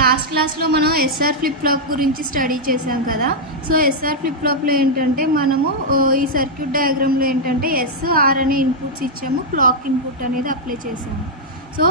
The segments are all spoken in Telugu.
లాస్ట్ క్లాస్లో మనం ఎస్ఆర్ ఫ్లిప్ ఫ్లాప్ గురించి స్టడీ చేసాం కదా. సో ఎస్ఆర్ ఫ్లిప్ ఫ్లాప్లో ఏంటంటే మనము ఈ సర్క్యూట్ డయాగ్రామ్లో ఏంటంటే ఎస్ఆర్ అనే ఇన్పుట్స్ ఇచ్చాము, క్లాక్ ఇన్పుట్ అనేది అప్లై చేసాము. సో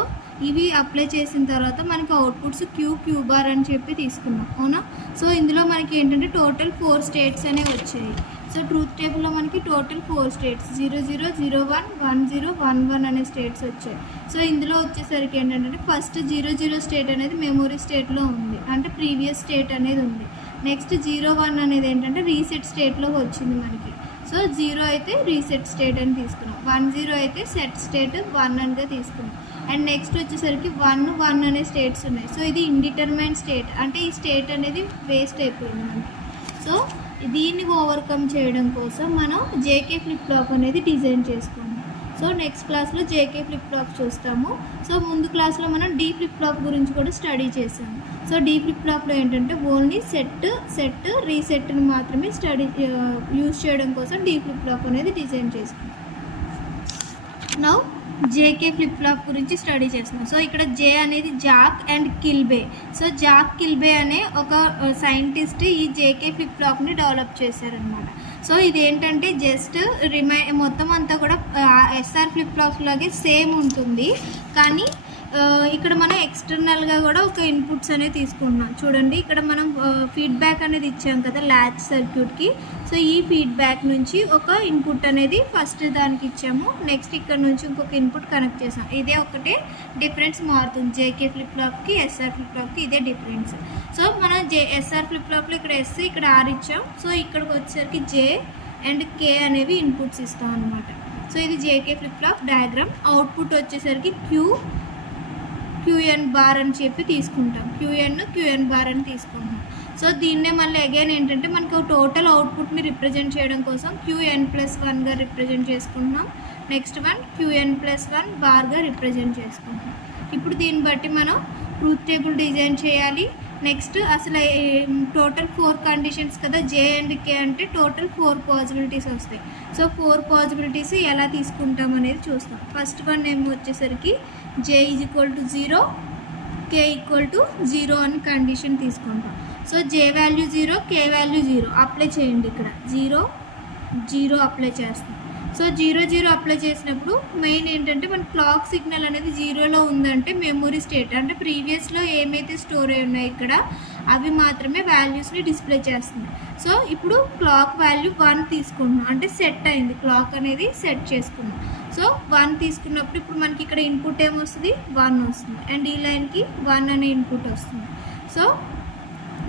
ఇవి అప్లై చేసిన తర్వాత మనకి అవుట్పుట్స్ క్యూ బార్ అని చెప్పి తీసుకున్నాం, అవునా. సో ఇందులో మనకి ఏంటంటే టోటల్ 4 స్టేట్స్ అనేవి వచ్చాయి. సో ట్రూత్ టేబుల్లో మనకి టోటల్ 4 స్టేట్స్ 0 0 0 1 1 0 1 1 అనే స్టేట్స్ వచ్చాయి. సో ఇందులో వచ్చేసరికి ఏంటంటే ఫస్ట్ 0 0 స్టేట్ అనేది మెమొరీ స్టేట్లో ఉంది, అంటే ప్రీవియస్ స్టేట్ అనేది ఉంది. నెక్స్ట్ 0 1 అనేది ఏంటంటే రీసెట్ స్టేట్లో వచ్చింది మనకి. సో 0 అయితే రీసెట్ స్టేట్ అని తీసుకున్నాం, 1 0 అయితే సెట్ స్టేట్ 1 అనిగా తీసుకున్నాం. అండ్ నెక్స్ట్ వచ్చేసరికి 1 1 అనే స్టేట్స్ ఉన్నాయి. సో ఇది ఇండిటర్మైన్ స్టేట్, అంటే ఈ స్టేట్ అనేది వేస్ట్ అయిపోయింది మనకి. సో దీన్ని ఓవర్కమ్ చేయడం కోసం మనం జేకే ఫ్లిప్ ఫ్లాప్ అనేది డిజైన్ చేసుకున్నాం. సో నెక్స్ట్ క్లాస్లో జేకే ఫ్లిప్ ఫ్లాప్ చూస్తాము. సో ముందు క్లాస్లో మనం డీ ఫ్లిప్ ఫ్లాప్ గురించి కూడా స్టడీ చేసాము. సో డీ ఫ్లిప్ ఫ్లాప్లో ఏంటంటే ఓన్లీ సెట్ రీసెట్ని మాత్రమే యూజ్ చేయడం కోసం డీ ఫ్లిప్ ఫ్లాప్ అనేది డిజైన్ చేసుకున్నాం. నౌ జేకే ఫ్లిప్ ఫ్లాప్ గురించి స్టడీ చేస్తున్నాం. సో ఇక్కడ జే అనేది జాక్ అండ్ కిల్బే. సో జాక్ కిల్బే అనే ఒక సైంటిస్ట్ ఈ జేకే ఫ్లిప్ ఫ్లాప్ని డెవలప్ చేశారనమాట. సో ఇదేంటంటే జస్ట్ మొత్తం అంతా కూడా ఎస్ఆర్ ఫ్లిప్ ఫ్లాప్స్ లాగే సేమ్ ఉంటుంది, కానీ ఇక్కడ మనం ఎక్స్టర్నల్గా కూడా ఒక ఇన్పుట్స్ అనేది తీసుకుంటున్నాం. చూడండి, ఇక్కడ మనం ఫీడ్బ్యాక్ అనేది ఇచ్చాం కదా ల్యాచ్ సర్క్యూట్కి. సో ఈ ఫీడ్బ్యాక్ నుంచి ఒక ఇన్పుట్ అనేది ఫస్ట్ దానికి ఇచ్చాము, నెక్స్ట్ ఇక్కడ నుంచి ఇంకొక ఇన్పుట్ కనెక్ట్ చేసాం. ఇదే ఒకటే డిఫరెన్స్ మారుతుంది జేకే ఫ్లిప్ ఫ్లాప్కి ఎస్ఆర్ ఫ్లిప్ ఫ్లాప్కి, ఇదే డిఫరెన్స్. సో మనం ఎస్ఆర్ ఫ్లిప్ ఫ్లాప్లో ఇక్కడ ఎస్ ఇక్కడ ఆర్ ఇచ్చాం. సో ఇక్కడికి వచ్చేసరికి జే అండ్ కే అనేవి ఇన్పుట్స్ ఇస్తాం అనమాట. సో ఇది J K flip flop diagram. Output వచ్చేసరికి క్యూఎన్ బార్ అని చెప్పి తీసుకుంటాం, క్యూఎన్ బార్ అని తీసుకుంటాం. సో దీన్నే మళ్ళీ అగైన్ ఏంటంటే మనకు టోటల్ అవుట్పుట్ని రిప్రజెంట్ చేయడం కోసం QN+1గా రిప్రజెంట్ చేసుకుంటున్నాం. నెక్స్ట్ వన్ QN+1 బార్గా రిప్రజెంట్ చేసుకుంటున్నాం. ఇప్పుడు దీన్ని బట్టి మనం ట్రూత్ టేబుల్ డిజైన్ చేయాలి. నెక్స్ట్ అసలు టోటల్ 4 కండిషన్స్ కదా, జే అండ్ కే అంటే టోటల్ 4 పాసిబిలిటీస్ వస్తాయి. సో 4 పాసిబిలిటీస్ ఎలా తీసుకుంటాం అనేది చూస్తాం. ఫస్ట్ వన్ ఏమో వచ్చేసరికి జే =0, కే =0 అని కండిషన్ తీసుకుంటాం. సో జే వాల్యూ 0, కే వాల్యూ 0 అప్లై చేయండి. ఇక్కడ 0 0 అప్లై చేస్తాం. సో 0 0 అప్లై చేసినప్పుడు మెయిన్ ఏంటంటే మన క్లాక్ సిగ్నల్ అనేది 0లో ఉందంటే మెమొరీ స్టేట్, అంటే ప్రీవియస్లో ఏమైతే స్టోర్ అయి ఉన్నాయి ఇక్కడ అవి మాత్రమే వాల్యూస్ని డిస్ప్లే చేస్తుంది. సో ఇప్పుడు క్లాక్ వాల్యూ 1 తీసుకుంటున్నాం, అంటే సెట్ అయింది, క్లాక్ అనేది సెట్ చేసుకున్నాం. సో 1 తీసుకున్నప్పుడు ఇప్పుడు మనకి ఇక్కడ ఇన్పుట్ ఏమొస్తుంది, 1 వస్తుంది, అండ్ ఈ లైన్కి 1 అనే ఇన్పుట్ వస్తుంది. సో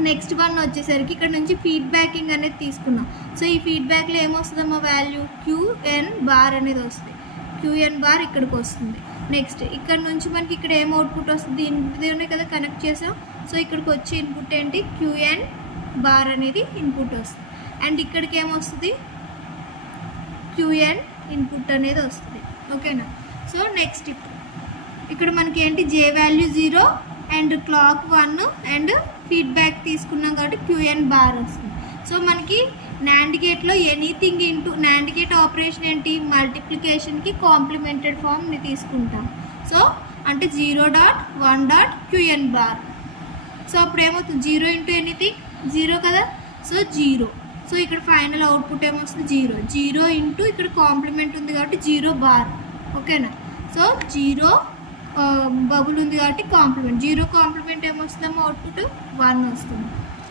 నెక్స్ట్ వన్ వచ్చేసరికి ఇక్కడ నుంచి ఫీడ్బ్యాకింగ్ అనేది తీసుకున్నాం. సో ఈ ఫీడ్బ్యాక్లో ఏమొస్తుందమ్మా వాల్యూ క్యూఎన్ బార్ అనేది వస్తుంది, క్యూఎన్ బార్ ఇక్కడికి వస్తుంది. నెక్స్ట్ ఇక్కడ నుంచి మనకి ఇక్కడ ఏం అవుట్పుట్ వస్తుంది, ఇదే కదా కనెక్ట్ చేసాం. సో ఇక్కడికి వచ్చే ఇన్పుట్ ఏంటి, క్యూఎన్ బార్ అనేది ఇన్పుట్ వస్తుంది, అండ్ ఇక్కడికి ఏమొస్తుంది, క్యూఎన్ ఇన్పుట్ అనేది వస్తుంది, ఓకేనా. సో నెక్స్ట్ ఇక్కడ మనకి ఏంటి J value 0 and clock 1 and feedback తీసుకున్నాం కాబట్టి క్యూఎన్ బార్ వస్తుంది. సో మనకి నాండ్ గేట్లో anything into NAND gate operation ఏంటి, మల్టిప్లికేషన్కి కాంప్లిమెంటెడ్ ఫామ్ని తీసుకుంటాం. సో అంటే 0.1 క్యూఎన్ బార్. సో అప్పుడు ఏమవుతుంది, 0 ఇంటూ ఎనీథింగ్ 0 కదా, సో 0. సో ఇక్కడ ఫైనల్ అవుట్పుట్ ఏమొస్తుంది, 0 ఇంటూ ఇక్కడ కాంప్లిమెంట్ ఉంది కాబట్టి 0 బార్, ఓకేనా. సో 0 బబుల్ ఉంది కాబట్టి కాంప్లిమెంట్, 0 కాంప్లిమెంట్ ఏమొస్తుందేమో అవుట్పుట్ 1 వస్తుంది,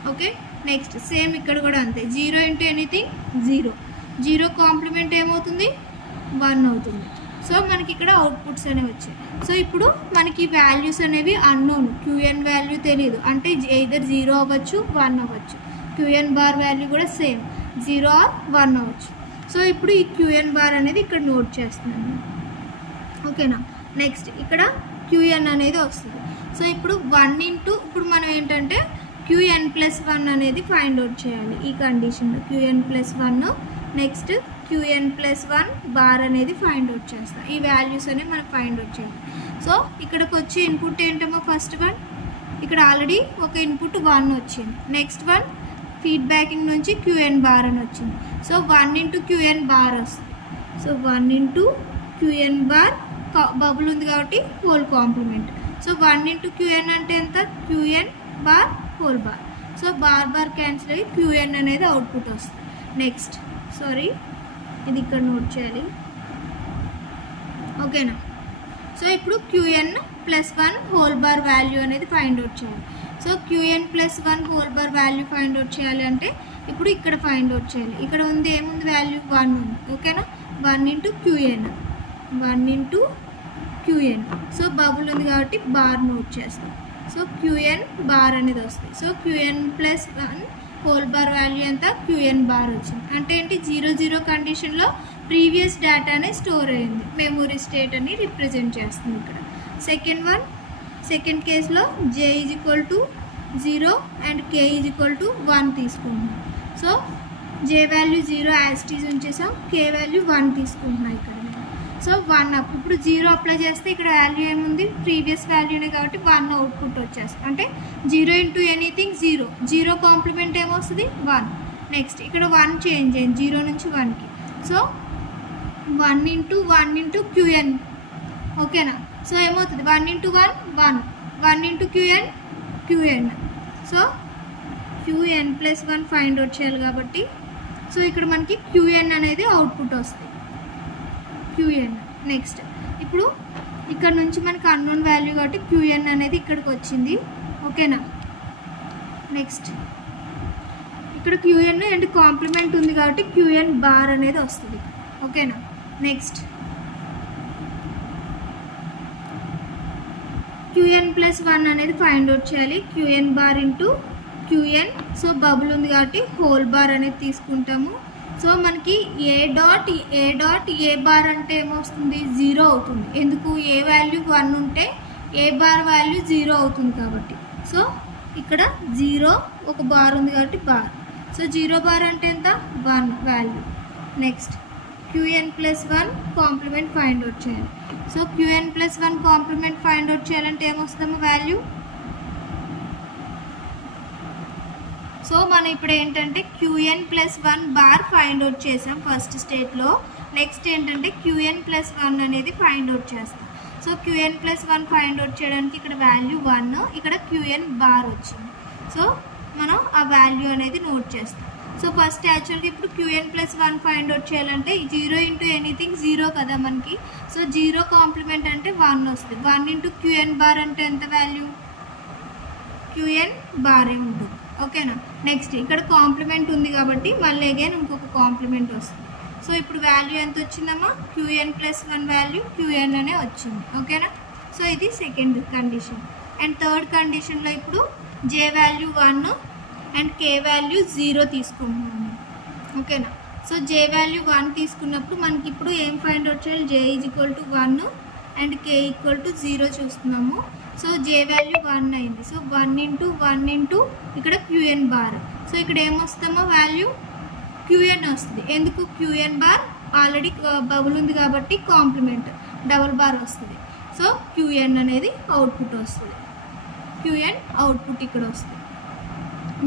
ఓకే. నెక్స్ట్ సేమ్ ఇక్కడ కూడా అంతే, 0 ఇంటూ ఎనీథింగ్ 0 కాంప్లిమెంట్ ఏమవుతుంది, 1 అవుతుంది. సో మనకి ఇక్కడ అవుట్పుట్స్ అనేవి వచ్చాయి. సో ఇప్పుడు మనకి వాల్యూస్ అనేవి అన్నోన్, క్యూఎన్ వాల్యూ తెలియదు, అంటే ఎయిదర్ 0 అవ్వచ్చు 1 అవ్వచ్చు. క్యూఎన్ బార్ వాల్యూ కూడా సేమ్ 0 or 1 అవ్వచ్చు. సో ఇప్పుడు ఈ క్యూఎన్ బార్ అనేది ఇక్కడ నోట్ చేస్తున్నాను, ఓకేనా. నెక్స్ట్ ఇక్కడ క్యూఎన్ అనేది వస్తుంది. సో ఇప్పుడు 1 ఇంటూ ఇప్పుడు మనం ఏంటంటే QN+1 అనేది ఫైండ్ అవుట్ చేయాలి ఈ కండిషన్లో, QN+1. నెక్స్ట్ QN+1 బార్ అనేది ఫైండ్ అవుట్ చేస్తాం. ఈ వాల్యూస్ అనేవి మనం ఫైండ్ అవుట్ చేయాలి. సో ఇక్కడికి వచ్చే ఇన్పుట్ ఏంటమ్మా, ఫస్ట్ వన్ ఇక్కడ ఆల్రెడీ ఒక ఇన్పుట్ 1 వచ్చింది. నెక్స్ట్ వన్ ఫీడ్బ్యాకింగ్ నుంచి క్యూఎన్ బార్ అని వచ్చింది. సో 1 ఇంటూ క్యూఎన్ బార్ వస్తుంది. So 1 into Q n bar bubble ఉంది కాబట్టి whole complement. So 1 into Qn అంటే ఎంత, Q Q n bar whole bar. So bar cancel అయ్యి క్యూఎన్ అనేది అవుట్పుట్ వస్తుంది. నెక్స్ట్ ఇది ఇక్కడ నోట్ చేయాలి, ఓకేనా. సో ఇప్పుడు Q n plus 1 whole bar value అనేది ఫైండ్ అవుట్ చేయాలి. So Q n plus 1 whole bar value find out చేయాలి అంటే ఇప్పుడు ఇక్కడ ఫైండ్ అవుట్ చేయాలి. ఇక్కడ ఉంది ఏముంది వాల్యూ 1 ఉంది, ఓకేనా. 1 into Q n, 1 into Q n. So bubble ఉంది కాబట్టి బార్ నోట్ చేస్తాం. సో క్యూఎన్ బార్ అనేది వస్తుంది. So Q n plus 1 whole bar value ఎంత, క్యూఎన్ బార్ వచ్చింది. అంటే ఏంటి, 0 0 కండిషన్లో ప్రీవియస్ డేటానే స్టోర్ అయింది, మెమొరీ స్టేట్ అని రిప్రజెంట్ చేస్తుంది ఇక్కడ. సెకండ్ కేసులో j is equal to 0 and k is equal to 1 తీసుకుంటున్నాం. సో j వాల్యూ 0 యాజ్ టీజ్ ఉంచేసాం, k వాల్యూ 1 తీసుకుంటున్నాం ఇక్కడ నేను. సో 1 అప్ ఇప్పుడు 0 అప్లై చేస్తే ఇక్కడ వాల్యూ ఏముంది, ప్రీవియస్ వాల్యూనే కాబట్టి 1 అవుట్పుట్ వచ్చేస్తుంది. అంటే 0 ఇంటూ ఎనీథింగ్ 0, 0 కాంప్లిమెంట్ ఏమొస్తుంది 1. నెక్స్ట్ ఇక్కడ 1 చేంజ్ అయింది 0 నుంచి 1కి. సో 1 ఇంటూ క్యూఎన్, ఓకేనా. సో ఏమవుతుంది 1 into 1 into Q n. So Q n plus 1 find out చేయాలి కాబట్టి సో ఇక్కడ మనకి క్యూఎన్ అనేది అవుట్పుట్ వస్తుంది, క్యూఎన్. నెక్స్ట్ ఇప్పుడు ఇక్కడ నుంచి మనకి అన్నోన్ వాల్యూ కాబట్టి క్యూఎన్ అనేది ఇక్కడికి వచ్చింది, ఓకేనా. నెక్స్ట్ ఇక్కడ క్యూఎన్ అండ్ కాంప్లిమెంట్ ఉంది కాబట్టి క్యూఎన్ బార్ అనేది వస్తుంది, ఓకేనా. నెక్స్ట్ క్యూఎన్ ప్లస్ 1 అనేది ఫైండ్ అవుట్ చేయాలి, QN bar into Q n. So bubble ఉంది కాబట్టి హోల్ బార్ అనేది తీసుకుంటాము. సో మనకి ఏ డాట్ ఏ బార్ అంటే ఏమొస్తుంది 0 అవుతుంది. ఎందుకు, ఏ వాల్యూ 1 ఉంటే ఏ బార్ వాల్యూ 0 అవుతుంది కాబట్టి. సో ఇక్కడ 0 ఒక బార్ ఉంది కాబట్టి బార్. సో 0 బార్ అంటే ఎంత, 1 value. Next Q n plus 1 complement find out చేయాలి. So Q n plus 1 complement find out చేయాలంటే ఏమొస్తాము వాల్యూ. సో మనం ఇప్పుడు ఏంటంటే Q n plus 1 bar find out చేసాం ఫస్ట్ స్టేట్లో. నెక్స్ట్ ఏంటంటే క్యూఎన్ ప్లస్ 1 అనేది ఫైండ్ అవుట్ చేస్తాం. So Q n plus 1 find out చేయడానికి ఇక్కడ వాల్యూ 1, ఇక్కడ క్యూఎన్ బార్ వచ్చింది. సో మనం ఆ వాల్యూ అనేది నోట్ చేస్తాం. సో ఫస్ట్ యాక్చువల్గా ఇప్పుడు క్యూఎన్ ప్లస్ 1 ఫైండ్ అవుట్ చేయాలంటే 0 ఇంటూ ఎనీథింగ్ 0 కదా మనకి. సో 0 కాంప్లిమెంట్ అంటే 1 వస్తుంది. 1 ఇంటూ క్యూఎన్ బార్ అంటే ఎంత వాల్యూ, క్యూఎన్ బారే ఉంటుంది, ఓకేనా. నెక్స్ట్ ఇక్కడ కాంప్లిమెంట్ ఉంది కాబట్టి మళ్ళీ అగైన్ ఇంకొక కాంప్లిమెంట్ వస్తుంది. సో ఇప్పుడు వాల్యూ ఎంత వచ్చిందమ్మా, క్యూఎన్ ప్లస్ 1 వాల్యూ క్యూఎన్ అనే వచ్చింది, ఓకేనా. సో ఇది సెకండ్ కండిషన్. అండ్ థర్డ్ కండిషన్లో ఇప్పుడు j value 1 and k value 0 తీసుకుంటున్నాము, ఓకేనా. సో j వాల్యూ 1 తీసుకున్నప్పుడు మనకి ఇప్పుడు ఏం ఫైండ్ అవుట్ చేయాలి, j is equal to 1 and k equal to 0 చూస్తున్నాము. సో j వాల్యూ 1 అయింది. సో 1 ఇంటూ ఇక్కడ క్యూఎన్ బార్. సో ఇక్కడ ఏమొస్తామో వాల్యూ క్యూఎన్ వస్తుంది. ఎందుకు, క్యూఎన్ బార్ ఆల్రెడీ బబుల్ ఉంది కాబట్టి కాంప్లిమెంట్ డబుల్ బార్ వస్తుంది. సో క్యూఎన్ అనేది అవుట్పుట్ వస్తుంది, క్యూఎన్ అవుట్పుట్ ఇక్కడ వస్తుంది.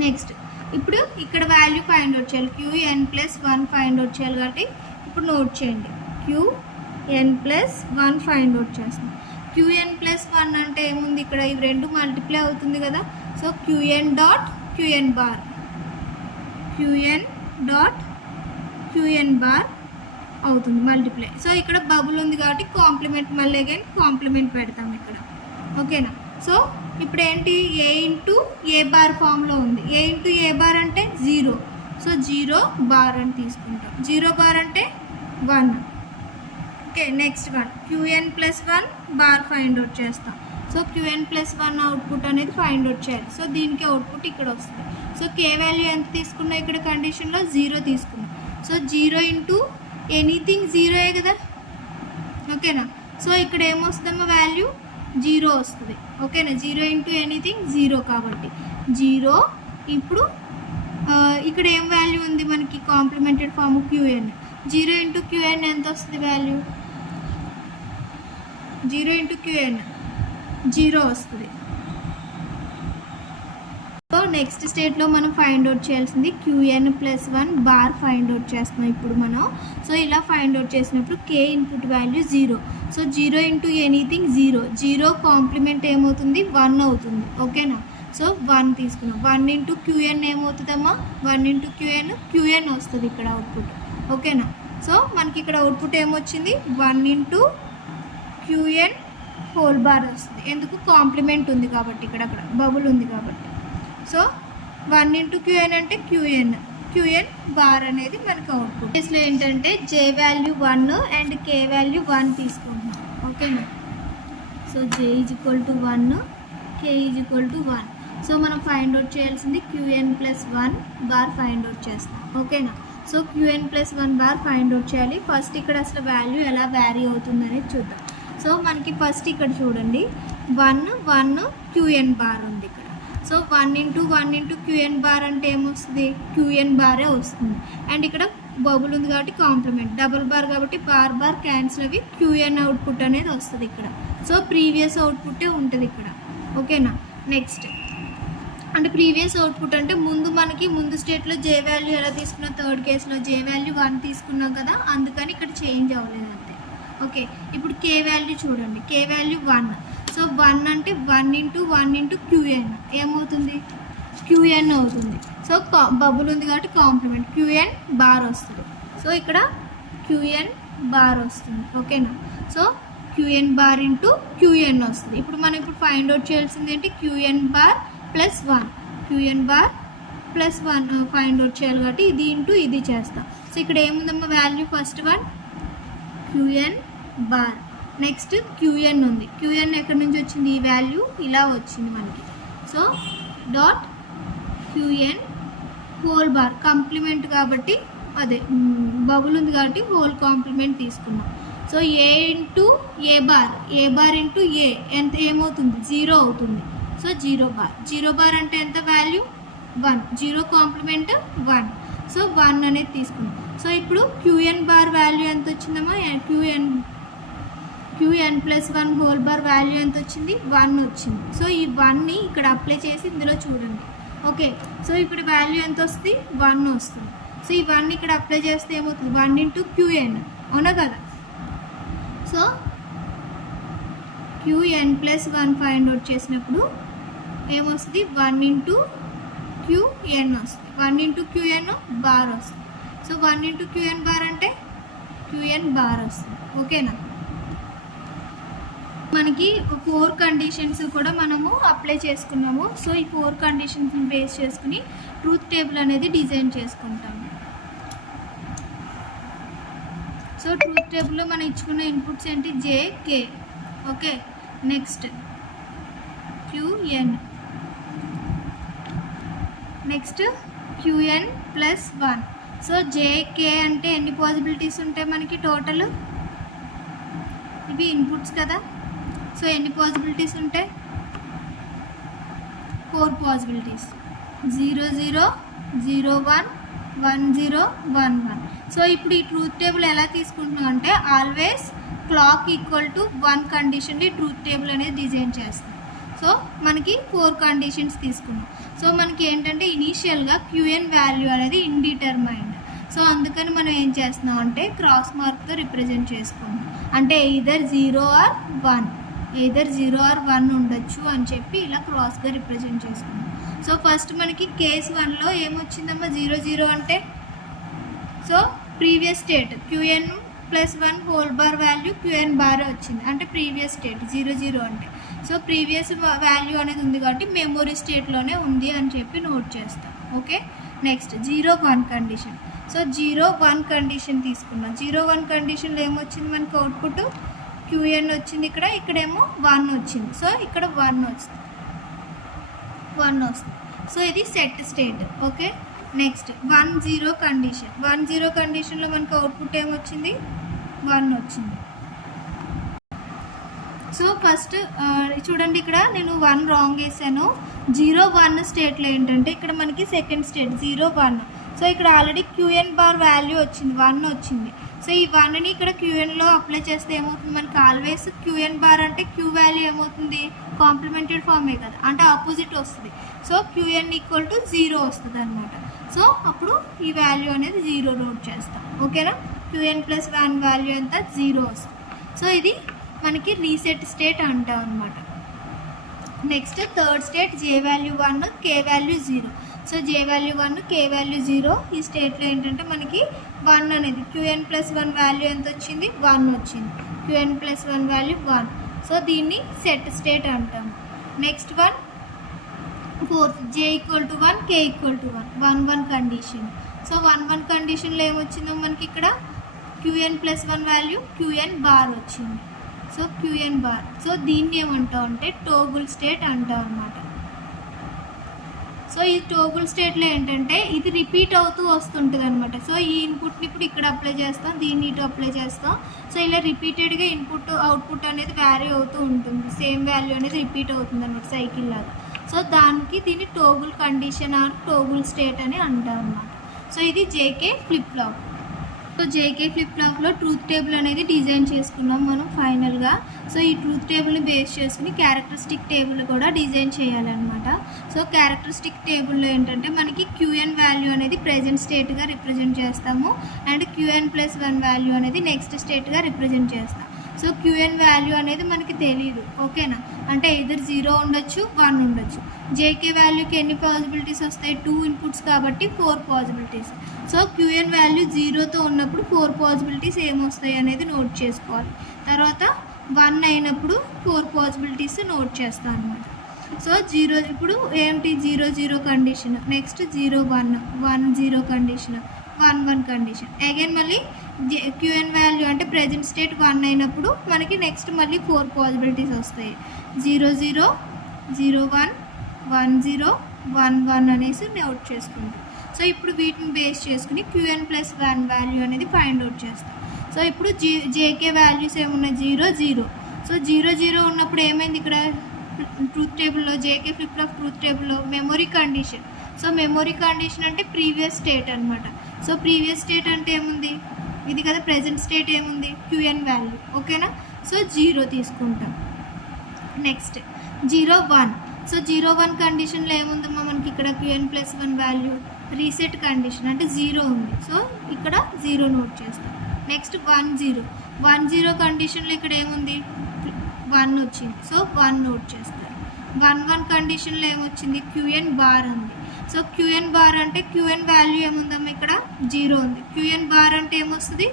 నెక్స్ట్ ఇప్పుడు ఇక్కడ వాల్యూ ఫైండ్ అవుట్ చేయాలి, క్యూఎన్ ప్లస్ 1 ఫైండ్ అవుట్ చేయాలి కాబట్టి ఇప్పుడు నోట్ చేయండి, క్యూఎన్ ప్లస్ 1 ఫైండ్ అవుట్ చేస్తాం. క్యూఎన్ ప్లస్ 1 అంటే ఏముంది, ఇక్కడ ఇవి రెండు మల్టిప్లై అవుతుంది కదా. So QN dot QN bar, QN dot QN bar అవుతుంది మల్టిప్లై. సో ఇక్కడ బబుల్ ఉంది కాబట్టి కాంప్లిమెంట్ మళ్ళీ అగైన్ కాంప్లిమెంట్ పెడతాం ఇక్కడ, ఓకేనా. సో ఇప్పుడు ఏంటి, ఏ ఇంటూ ఏ బార్ ఫామ్లో ఉంది. ఏ ఇంటూ ఏ బార్ అంటే 0. సో 0 బార్ అని తీసుకుంటాం. 0 బార్ అంటే 1, okay. Next 1 QN plus 1 bar find out చేస్తాం. సో క్యూఎన్ ప్లస్ 1 అవుట్పుట్ అనేది ఫైండ్ అవుట్ చేయాలి. సో దీనికి అవుట్పుట్ ఇక్కడ వస్తుంది. సో k వాల్యూ ఎంత తీసుకున్నా ఇక్కడ కండిషన్లో 0 తీసుకున్నాం. సో 0 ఇంటూ ఎనీథింగ్ 0 కదా, ఓకేనా. సో ఇక్కడ ఏమొస్తుందో వాల్యూ 0 వస్తుంది, ఓకేనా. 0 ఇంటూ ఎనీథింగ్ 0 కాబట్టి 0. ఇప్పుడు ఇక్కడ ఏం వాల్యూ ఉంది మనకి, complemented form Q n. 0 into Q n ఎంత వస్తుంది వాల్యూ, 0 ఇంటూ క్యూఎన్ 0 వస్తుంది. సో నెక్స్ట్ స్టేట్లో మనం ఫైండ్ అవుట్ చేయాల్సింది Qn+1 బార్ ఫైండ్ అవుట్ చేస్తున్నాం ఇప్పుడు మనం. సో ఇలా ఫైండ్ అవుట్ చేసినప్పుడు k input value 0. So 0 into anything 0. 0 complement ఏమవుతుంది 1 అవుతుంది. ఓకేనా. సో 1 తీసుకున్నాం. 1 ఇంటూ Qn ఏమవుతుందమ్మా 1 ఇంటూ Qn వస్తుంది ఇక్కడ అవుట్పుట్. ఓకేనా. సో మనకి ఇక్కడ అవుట్పుట్ ఏమొచ్చింది 1 ఇంటూ Qn హోల్ బార్ వస్తుంది. ఎందుకు కాంప్లిమెంట్ ఉంది కాబట్టి ఇక్కడ బబుల్ ఉంది కాబట్టి. సో 1 ఇంటూ Qn అంటే Qn బార్ అనేది మనకు అవుట్పుట్. కేసులో ఏంటంటే J value 1 and K value 1 తీసుకుంటున్నాం. ఓకేనా. So J = 1, K = 1. సో మనం ఫైండ్ అవుట్ చేయాల్సింది Qn+1 బార్ ఫైండ్ అవుట్ చేస్తాం. ఓకేనా. So Qn+1 bar find out చేయాలి. ఫస్ట్ ఇక్కడ అసలు వాల్యూ ఎలా వ్యారీ అవుతుందనేది చూద్దాం. సో మనకి ఫస్ట్ ఇక్కడ చూడండి 1 Qn బార్ ఉంది ఇక్కడ. సో 1 ఇంటూ Qn బార్ అంటే ఏమొస్తుంది Qn బారే వస్తుంది. అండ్ ఇక్కడ బబుల్ ఉంది కాబట్టి కాంప్లిమెంట్, డబుల్ బార్ కాబట్టి బార్ క్యాన్సిల్ అవి Qn అవుట్పుట్ అనేది వస్తుంది ఇక్కడ. సో ప్రీవియస్ అవుట్పుట్టే ఉంటుంది ఇక్కడ. ఓకేనా. నెక్స్ట్ అంటే ప్రీవియస్ అవుట్పుట్ అంటే ముందు స్టేట్లో J వాల్యూ ఎలా తీసుకున్నాం, థర్డ్ కేసులో J వాల్యూ 1 తీసుకున్నాం కదా, అందుకని ఇక్కడ చేంజ్ అవ్వలేదు అంతే. ఓకే. ఇప్పుడు K వాల్యూ చూడండి, K వాల్యూ 1. సో 1 అంటే 1 ఇంటూ Qn ఏమవుతుంది Qn అవుతుంది. సో బబుల్ ఉంది కాబట్టి కాంప్లిమెంట్ Qn బార్ వస్తుంది. సో ఇక్కడ Qn బార్ వస్తుంది. ఓకేనా. So Qn bar into Qn వస్తుంది. ఇప్పుడు మనం ఫైండ్ అవుట్ చేయాల్సింది ఏంటి Qn bar plus 1. Qn bar plus 1 find out చేయాలి కాబట్టి ఇది ఇంటూ ఇది చేస్తాం. సో ఇక్కడ ఏముందమ్మా value first one Qn bar, next Qn ఉంది. Qn ఎక్కడి నుంచి వచ్చింది, ఈ వాల్యూ ఇలా వచ్చింది మనకి. So dot Qn whole bar complement కాబట్టి అదే బబుల్ ఉంది కాబట్టి హోల్ కాంప్లిమెంట్ తీసుకున్నాం. So A into A bar into A ఎంత ఏమవుతుంది 0 అవుతుంది. సో 0 బార్ అంటే ఎంత వాల్యూ 1, 0 కాంప్లిమెంట్ 1. సో 1 అనేది తీసుకున్నాం. సో ఇప్పుడు Qn బార్ వాల్యూ ఎంత వచ్చిందమ్మా, Qn+1 హోల్ బార్ వాల్యూ ఎంత వచ్చింది 1 వచ్చింది. సో ఈ 1ని ఇక్కడ అప్లై చేసి ఇందులో చూడండి. ఓకే. సో ఇప్పుడు వాల్యూ ఎంత వస్తుంది 1 వస్తుంది. సో ఈ 1 ఇక్కడ అప్లై చేస్తే ఏమవుతుంది 1 ఇంటూ Qn అవునా కదా. సో Qn+1 ఫైండ్ అవుట్ చేసినప్పుడు ఏమొస్తుంది 1 ఇంటూ Qn వస్తుంది. 1 ఇంటూ Qn బార్ వస్తుంది. సో 1 ఇంటూ Qn బార్ అంటే Qn బార్ వస్తుంది. ఓకేనా. మనకి 4 కండిషన్స్ కూడా మనము అప్లై చేసుకున్నాము. సో ఈ 4 కండిషన్స్ని బేస్ చేసుకుని ట్రూత్ టేబుల్ అనేది డిజైన్ చేసుకుంటాము. సో ట్రూత్ టేబుల్లో మనం ఇచ్చుకున్న ఇన్పుట్స్ ఏంటి J, K. Okay. Next Qn, next Qn+1. So JK అంటే ఎన్ని పాసిబిలిటీస్ ఉంటాయి మనకి టోటల్, ఇవి ఇన్పుట్స్ కదా. సో ఎన్ని పాసిబిలిటీస్ ఉంటాయి 4 పాసిబిలిటీస్ 0 0 0 1 1 0 1 1. సో ఇప్పుడు ఈ ట్రూత్ టేబుల్ ఎలా తీసుకుంటున్నాం అంటే ఆల్వేస్ క్లాక్ = 1 కండిషన్ని ట్రూత్ టేబుల్ అనేది డిజైన్ చేస్తాం. సో మనకి 4 కండిషన్స్ తీసుకున్నాం. సో మనకి ఏంటంటే ఇనీషియల్గా Qn వాల్యూ అనేది ఇండిటర్మైన్డ్. సో అందుకని మనం ఏం చేస్తున్నాం అంటే క్రాస్ మార్క్తో రిప్రజెంట్ చేసుకున్నాం. అంటే either 0 or 1 ఉండొచ్చు అని చెప్పి ఇలా క్రాస్గా రిప్రజెంట్ చేసుకున్నాం. సో ఫస్ట్ మనకి కేస్ 1లో ఏమొచ్చిందమ్మా 0 0 అంటే so previous state Qn+1 whole bar value Qn bar వచ్చింది అంటే ప్రీవియస్ స్టేట్ 0 0 అంటే. సో ప్రీవియస్ వాల్యూ అనేది ఉంది కాబట్టి మెమొరీ స్టేట్లోనే ఉంది అని చెప్పి నోట్ చేస్తాం. Okay. Next 0 1 condition. So 0 1 condition తీసుకున్నాం. 0 1 కండిషన్లో ఏమొచ్చింది మనకి అవుట్పుట్ Qn వచ్చింది, ఇక్కడేమో 1 వచ్చింది. సో ఇక్కడ 1 వస్తుంది. సో ఇది set state. Okay. Next 1 0 condition. 1 0 కండిషన్లో మనకి అవుట్పుట్ ఏమొచ్చింది 1 వచ్చింది. సో ఫస్ట్ చూడండి ఇక్కడ నేను 1 రాంగ్ వేసాను. 0 1 స్టేట్లో ఏంటంటే ఇక్కడ మనకి సెకండ్ స్టేట్ 0 1. సో ఇక్కడ ఆల్రెడీ క్యూఎన్ బార్ వాల్యూ వచ్చింది 1 వచ్చింది. సో ఈ 1ని ఇక్కడ క్యూఎన్లో అప్లై చేస్తే ఏమవుతుంది మనకి ఆల్వేస్ క్యూఎన్ బార్ అంటే క్యూ వాల్యూ ఏమవుతుంది కాంప్లిమెంటెడ్ ఫార్మే కదా, అంటే ఆపోజిట్ వస్తుంది. సో క్యూఎన్ ఈక్వల్ టు 0 వస్తుంది అనమాట. సో అప్పుడు ఈ వాల్యూ అనేది 0 నోట్ చేస్తాం. ఓకేనా, క్యూఎన్ ప్లస్ 1 వాల్యూ అంతా 0 వస్తుంది. సో ఇది మనకి రీసెట్ స్టేట్ అంటాం అనమాట. నెక్స్ట్ థర్డ్ స్టేట్ జే వాల్యూ 1 కే వాల్యూ 0. సో జే వాల్యూ 1 కే వాల్యూ 0. ఈ స్టేట్లో ఏంటంటే మనకి 1 అనేది క్యూఎన్ ప్లస్ 1 వాల్యూ ఎంత వచ్చింది 1 వచ్చింది. Q n plus 1 value 1. సో దీన్ని సెట్ స్టేట్ అంటాము. Next one fourth J equal to 1 K equal to 1 1 condition. So 1 కండిషన్లో ఏమొచ్చిందో మనకి ఇక్కడ Q n plus 1 value Q n bar వచ్చింది. So Q n bar. సో దీన్ని ఏమంటాం అంటే టోగుల్ స్టేట్ అంటాం అనమాట. సో ఈ టోగుల్ స్టేట్లో ఏంటంటే ఇది రిపీట్ అవుతూ వస్తుంటుంది అనమాట. సో ఈ ఇన్పుట్ని ఇప్పుడు ఇక్కడ అప్లై చేస్తాం, దీన్ని ఇటు అప్లై చేస్తాం. సో ఇలా రిపీటెడ్గా ఇన్పుట్ అవుట్పుట్ అనేది వ్యారీ అవుతూ ఉంటుంది, సేమ్ వాల్యూ అనేది రిపీట్ అవుతుంది అనమాట సైకిల్ లాగా. సో దానికి దీన్ని toggle condition or toggle state అని అంటాం అనమాట. సో ఇది J K flip flop. So J K flip ఫ్లాప్లో ట్రూత్ టేబుల్ అనేది డిజైన్ చేసుకున్నాం మనం ఫైనల్గా. సో ఈ ట్రూత్ టేబుల్ని బేస్ చేసుకుని క్యారెక్టరిస్టిక్ టేబుల్ కూడా డిజైన్ చేయాలన్నమాట. సో క్యారెక్టరిస్టిక్ టేబుల్లో ఏంటంటే మనకి క్యూఎన్ వాల్యూ అనేది ప్రెజెంట్ స్టేట్గా రిప్రజెంట్ చేస్తాము, అండ్ క్యూఎన్ ప్లస్ 1 వాల్యూ అనేది నెక్స్ట్ స్టేట్గా రిప్రజెంట్ చేస్తాం. సో క్యూఎన్ వాల్యూ అనేది మనకి తెలియదు. ఓకేనా, అంటే ఇద్దరు 0 ఉండొచ్చు 1 ఉండొచ్చు. జేకే వాల్యూకి ఎన్ని పాసిబిలిటీస్ వస్తాయి 2 ఇన్పుట్స్ కాబట్టి 4 పాసిబిలిటీస్. సో క్యూఎన్ వాల్యూ 0తో ఉన్నప్పుడు 4 పాసిబిలిటీస్ ఏమొస్తాయి అనేది నోట్ చేసుకోవాలి. తర్వాత 1 అయినప్పుడు 4 పాసిబిలిటీస్ నోట్ చేస్తాం అనమాట. సో 0 ఇప్పుడు ఏంటి 0 0 condition, next 0 1 1 0 condition, 1 1 condition. Again మళ్ళీ క్యూఎన్ వాల్యూ అంటే ప్రెజెంట్ స్టేట్ 1 అయినప్పుడు మనకి నెక్స్ట్ మళ్ళీ 4 పాసిబిలిటీస్ వస్తాయి. 0 0 0 1 1 0 1 1 అనేసి నోట్ చేసుకుంటాం. సో ఇప్పుడు వీటిని బేస్ చేసుకుని క్యూఎన్ ప్లస్ 1 వాల్యూ అనేది ఫైండ్ అవుట్ చేస్తాం. సో ఇప్పుడు జేకే వాల్యూస్ ఏమున్నాయి 0 0. సో 0 0 ఉన్నప్పుడు ఏమైంది ఇక్కడ ట్రూత్ టేబుల్లో జేకే ఫ్లిప్ ఫ్లాప్ ట్రూత్ టేబుల్లో memory condition. So memory condition అంటే ప్రీవియస్ స్టేట్ అనమాట. సో ప్రీవియస్ స్టేట్ అంటే ఏముంది ఇది కదా, ప్రజెంట్ స్టేట్ ఏముంది క్యూఎన్ వాల్యూ. ఓకేనా, సో 0 తీసుకుంటాం. నెక్స్ట్ 0 1. సో 0 1 కండిషన్లో ఏముందమ్మా మనకి ఇక్కడ Q n plus 1 value reset condition అంటే 0 ఉంది. సో ఇక్కడ 0 నోట్ చేస్తాం. నెక్స్ట్ 1 0. 1 0 కండిషన్లో ఇక్కడ ఏముంది 1 వచ్చింది. సో 1 నోట్ చేస్తారు. 1 1 కండిషన్లో ఏమొచ్చింది క్యూఎన్ బార్ ఉంది. సో క్యూఎన్ బార్ అంటే క్యూఎన్ వాల్యూ ఏముందమ్మా ఇక్కడ 0 ఉంది. క్యూఎన్ బార్ అంటే ఏమొస్తుంది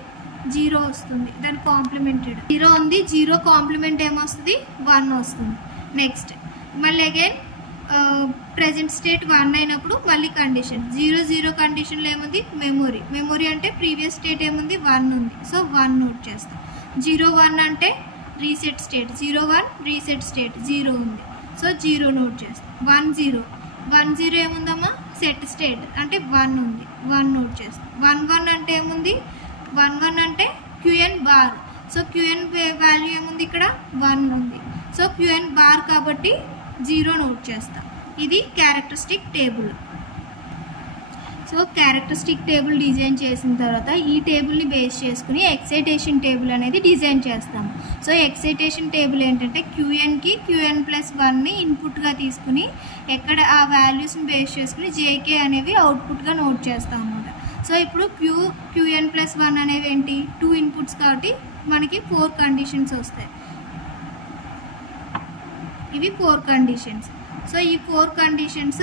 0 వస్తుంది, దాని కాంప్లిమెంటెడ్ 0 ఉంది. 0 కాంప్లిమెంట్ ఏమొస్తుంది 1 వస్తుంది. నెక్స్ట్ మళ్ళీ అగైన్ ప్రెజెంట్ స్టేట్ 1 అయినప్పుడు మళ్ళీ కండిషన్ 0 0 కండిషన్లో ఏముంది మెమొరీ. మెమొరీ అంటే ప్రీవియస్ స్టేట్ ఏముంది 1 ఉంది. సో 1 నోట్ చేస్తాం. 0 1 అంటే రీసెట్ స్టేట్ 0 1 రీసెట్ స్టేట్ 0 ఉంది. సో 0 నోట్ చేస్తాం. 1 0 1 0 ఏముందమ్మా సెట్ స్టేట్ అంటే 1 ఉంది. 1 నోట్ చేస్తాం. 1 1 అంటే ఏముంది 1 1 అంటే QN bar. So Q n value ఏముంది ఇక్కడ 1 ఉంది. సో క్యూఎన్ బార్ కాబట్టి 0 నోట్ చేస్తాం. ఇది characteristic table. So characteristic table design చేసిన తర్వాత ఈ టేబుల్ని బేస్ చేసుకుని ఎక్సైటేషన్ టేబుల్ అనేది డిజైన్ చేస్తాము. సో ఎక్సైటేషన్ టేబుల్ ఏంటంటే క్యూఎన్కి క్యూఎన్ ప్లస్ 1ని ఇన్పుట్గా తీసుకుని ఎక్కడ ఆ వాల్యూస్ని బేస్ చేసుకుని జేకే అనేవి అవుట్పుట్గా నోట్ చేస్తాం అన్నమాట. సో ఇప్పుడు క్యూఎన్ ప్లస్ 1 అనేవి ఏంటి 2 ఇన్పుట్స్ కాబట్టి మనకి 4 కండిషన్స్ వస్తాయి. ఇవి 4 కండిషన్స్. సో ఈ 4 కండిషన్స్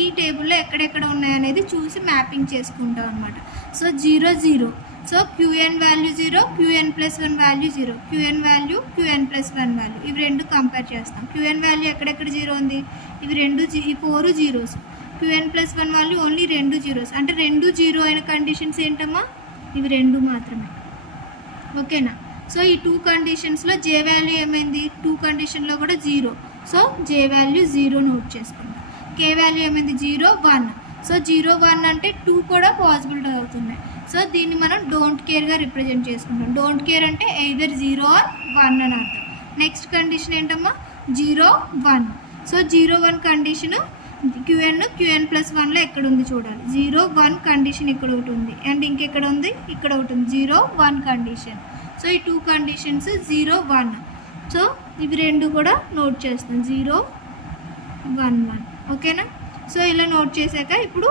ఈ టేబుల్లో ఎక్కడెక్కడ ఉన్నాయనేది చూసి మ్యాపింగ్ చేసుకుంటాం అనమాట. So 0 0. So Q n value 0, QN plus 1 value 0, QN value QN plus 1 value ఇవి రెండు కంపేర్ చేస్తాం. క్యూఎన్ వాల్యూ ఎక్కడెక్కడ 0 ఉంది ఇవి రెండు ఈ 4 zeros. QN plus 1 value only 2 zeros. అంటే 2 0 అయిన కండిషన్స్ ఏంటమ్మా ఇవి 2 మాత్రమే. ఓకేనా, సో ఈ 2 కండిషన్స్లో జే వాల్యూ ఏమైంది 2 కండిషన్లో కూడా 0. సో జే వాల్యూ 0 నోట్ చేసుకుంటాం. కే వాల్యూ ఏమైంది 0 1. సో 0 1 అంటే 2 కూడా పాసిబిలిటీ అవుతున్నాయి. సో దీన్ని మనం డోంట్ కేర్గా రిప్రజెంట్ చేసుకుంటాం. డోంట్ కేర్ అంటే ఎయిదర్ 0 ఆర్ 1 అని అర్థం. నెక్స్ట్ కండిషన్ ఏంటమ్మా 0 1. సో 0 1 కండిషన్ క్యూఎన్+1లో ఎక్కడ ఉంది చూడాలి. 0 1 కండిషన్ ఇక్కడ ఒకటి ఉంది అండ్ ఇంకెక్కడ ఉంది, ఇక్కడ ఒకటి ఉంది 0 1 కండిషన్. సో ఈ 2 కండిషన్స్ 0 1. సో ఇవి రెండు కూడా నోట్ చేస్తాం 0 1 1. ఓకేనా. సో ఇలా నోట్ చేశాక ఇప్పుడు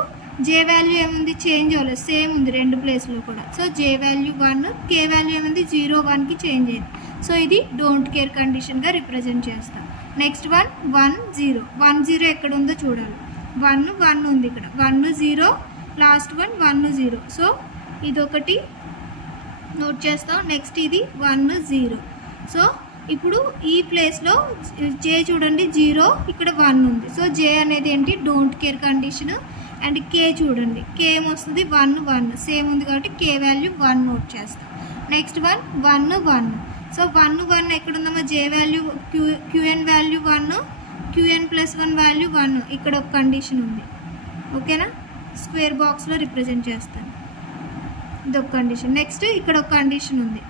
జే వాల్యూ ఏముంది, చేంజ్ అవ్వలేదు, సేమ్ ఉంది రెండు ప్లేస్లో కూడా. సో జే వాల్యూ 1, కే వాల్యూ ఏముంది 0 1కి చేంజ్ అయింది. సో ఇది డోంట్ కేర్ కండిషన్గా రిప్రజెంట్ చేస్తాం. నెక్స్ట్ 1 1 0 1 0 ఎక్కడ ఉందో చూడాలి. 1 1 ఉంది ఇక్కడ, 1 0 లాస్ట్ 1 1 0. సో ఇదొకటి నోట్ చేస్తాం. నెక్స్ట్ ఇది 1 0. సో ఇప్పుడు ఈ ప్లేస్లో జే చూడండి 0, ఇక్కడ 1 ఉంది. సో జే అనేది ఏంటి, డోంట్ కేర్ కండిషన్. అండ్ కే చూడండి, కే ఏమొస్తుంది 1 1, సేమ్ ఉంది కాబట్టి కే వాల్యూ 1 నోట్ చేస్తాం. నెక్స్ట్ 1 1 1. సో 1 1 ఎక్కడుందమ్మా, జే వాల్యూ క్యూఎన్ వాల్యూ 1, క్యూఎన్+1 వాల్యూ 1, ఇక్కడ ఒక కండిషన్ ఉంది. ఓకేనా, స్క్వేర్ బాక్స్లో రిప్రజెంట్ చేస్తాను, ఇది ఒక కండిషన్. నెక్స్ట్ ఇక్కడ ఒక కండిషన్ ఉంది.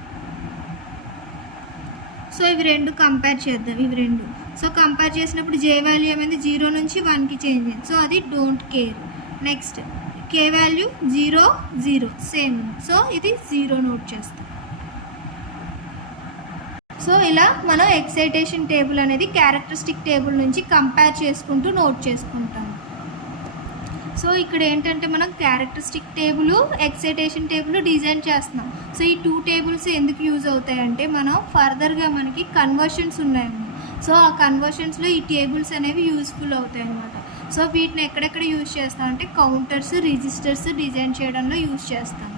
సో ఇవి రెండు కంపేర్ చేద్దాం, ఇవి రెండు. సో కంపేర్ చేసినప్పుడు జే వాల్యూ ఏమైంది 0 నుంచి 1కి చేంజ్ అయింది. సో అది don't care. Next K value 0 0, same. So ఇది 0 నోట్ చేస్తాం. సో ఇలా మనం ఎక్సైటేషన్ టేబుల్ అనేది క్యారెక్టరిస్టిక్ టేబుల్ నుంచి కంపేర్ చేసుకుంటూ నోట్ చేసుకుంటాం. సో ఇక్కడ ఏంటంటే మనం characteristic table, excitation table design చేస్తున్నాం. సో ఈ 2 టేబుల్స్ ఎందుకు యూజ్ అవుతాయంటే మనం ఫర్దర్గా మనకి కన్వర్షన్స్ ఉన్నాయన్నమాట. సో ఆ కన్వర్షన్స్లో ఈ టేబుల్స్ అనేవి యూజ్ఫుల్ అవుతాయి అన్నమాట. సో వీటిని ఎక్కడెక్కడ యూజ్ చేస్తాం అంటే కౌంటర్స్, రిజిస్టర్స్ డిజైన్ చేయడంలో యూజ్ చేస్తాం.